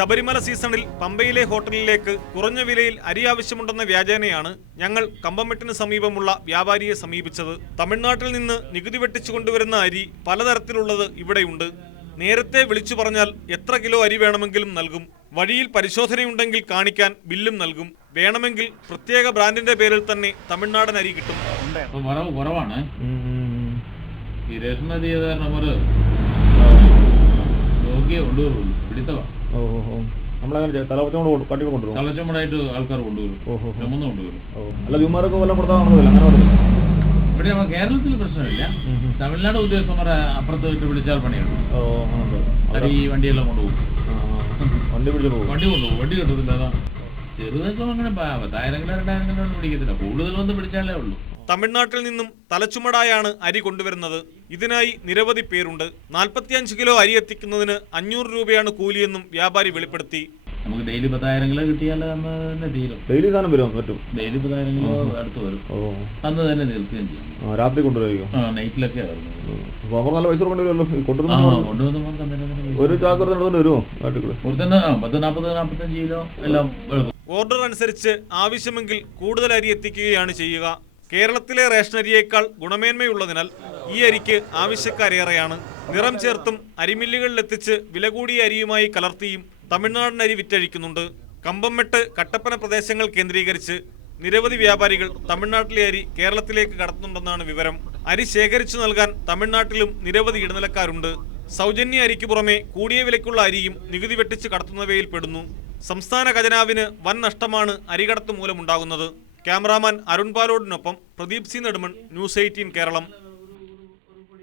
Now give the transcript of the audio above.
ശബരിമല സീസണിൽ പമ്പയിലെ ഹോട്ടലിലേക്ക് കുറഞ്ഞ വിലയിൽ അരി ആവശ്യമുണ്ടെന്ന വ്യാജേനയാണ് ഞങ്ങൾ കമ്പംമെട്ടിന് സമീപമുള്ള വ്യാപാരിയെ സമീപിച്ചത്. തമിഴ്നാട്ടിൽ നിന്ന് നികുതി വെട്ടിച്ചു കൊണ്ടുവരുന്ന അരി പലതരത്തിലുള്ളത് ഇവിടെയുണ്ട്. നേരത്തെ വിളിച്ചു പറഞ്ഞാൽ എത്ര കിലോ അരി വേണമെങ്കിലും നൽകും. വഴിയിൽ പരിശോധനയുണ്ടെങ്കിൽ കാണിക്കാൻ ബില്ലും നൽകും. വേണമെങ്കിൽ പ്രത്യേക ബ്രാൻഡിന്റെ പേരിൽ തന്നെ തമിഴ്നാടൻ അരി കിട്ടും. കുറവാണ് ഈ റേഷൻ അരി പിടിത്തവാ. നമ്മളങ്ങനെ തലച്ചോടായിട്ട് ആൾക്കാർ കൊണ്ടുവരും. അല്ല വിമാരൊക്കെ വല്ല കൊടുത്താൽ അങ്ങനെ പറഞ്ഞില്ല. ഇവിടെ നമ്മൾ കേരളത്തിൽ പ്രശ്നമില്ല. തമിഴ്നാട് ഉദ്യോഗസ്ഥന്മാരെ അപ്പുറത്ത് വെച്ച് വിളിച്ചാൽ പണിയാണ്. അരി വണ്ടിയെല്ലാം കൊണ്ടുപോകും. വണ്ടി കൊണ്ടുപോകും. വണ്ടി കിട്ടത്തില്ല. അതാ ചെറുതൊക്കെ അങ്ങനെ 1000 കിലോ 2000 കിലോ പിടിക്കത്തില്ല. കൂടുതൽ വന്ന് പിടിച്ചാലേ ഉള്ളൂ. തമിഴ്നാട്ടിൽ നിന്നും തലച്ചുമടായാണ് അരി കൊണ്ടുവരുന്നത്. ഇതിനായി നിരവധി പേരുണ്ട്. 45 കിലോ അരി എത്തിക്കുന്നതിന് 500 രൂപയാണ് കൂലിയെന്നും വ്യാപാരി വെളിപ്പെടുത്തി. നമുക്ക് ഡെയിലി 10,000 കിലോ കിട്ടിയാൽ അന്ന് തന്നെ തീരും. ഡെയിലി സാധനം വരും പറ്റും. ഡെയിലി 10,000 കിലോ അടുത്ത് വരും. അന്ന് തന്നെ നിർത്തുകയും ചെയ്യും. രാത്രി കൊണ്ടുവരും. നൈറ്റിലൊക്കെ നല്ല പൈസ കൊണ്ടുവരുമല്ലോ. ഒരു ചാക്ക് വരുമോ നാട്ടിൽ? 40-45 കിലോ എല്ലാം. ഓർഡർ അനുസരിച്ച് ആവശ്യമെങ്കിൽ കൂടുതൽ അരി എത്തിക്കുകയാണ് ചെയ്യുക. കേരളത്തിലെ റേഷൻ അരിയേക്കാൾ ഗുണമേന്മയുള്ളതിനാൽ ഈ അരിക്ക് ആവശ്യക്കാരേറെയാണ്. നിറം ചേർത്തും അരിമില്ലുകളിലെത്തിച്ച് വില കൂടിയ അരിയുമായി കലർത്തിയും തമിഴ്നാടൻ അരി വിറ്റഴിക്കുന്നുണ്ട്. കമ്പംമെട്ട്, കട്ടപ്പന പ്രദേശങ്ങൾ കേന്ദ്രീകരിച്ച് നിരവധി വ്യാപാരികൾ തമിഴ്നാട്ടിലെ അരി കേരളത്തിലേക്ക് കടത്തുന്നുണ്ടെന്നാണ് വിവരം. അരി ശേഖരിച്ചു നൽകാൻ തമിഴ്നാട്ടിലും നിരവധി ഇടനിലക്കാരുണ്ട്. സൗജന്യ അരിക്ക് പുറമെ കൂടിയ വിലയ്ക്കുള്ള അരിയും നികുതി വെട്ടിച്ച് കടത്തുന്നവയിൽ പെടുന്നു. സംസ്ഥാന ഖജനാവിന് വൻ നഷ്ടമാണ് അരികടത്ത് മൂലമുണ്ടാകുന്നത്. ക്യാമറാമാൻ അരുൺ പാലോടിനൊപ്പം പ്രദീപ് സി നെടുമൺ, ന്യൂസ് 18 കേരളം.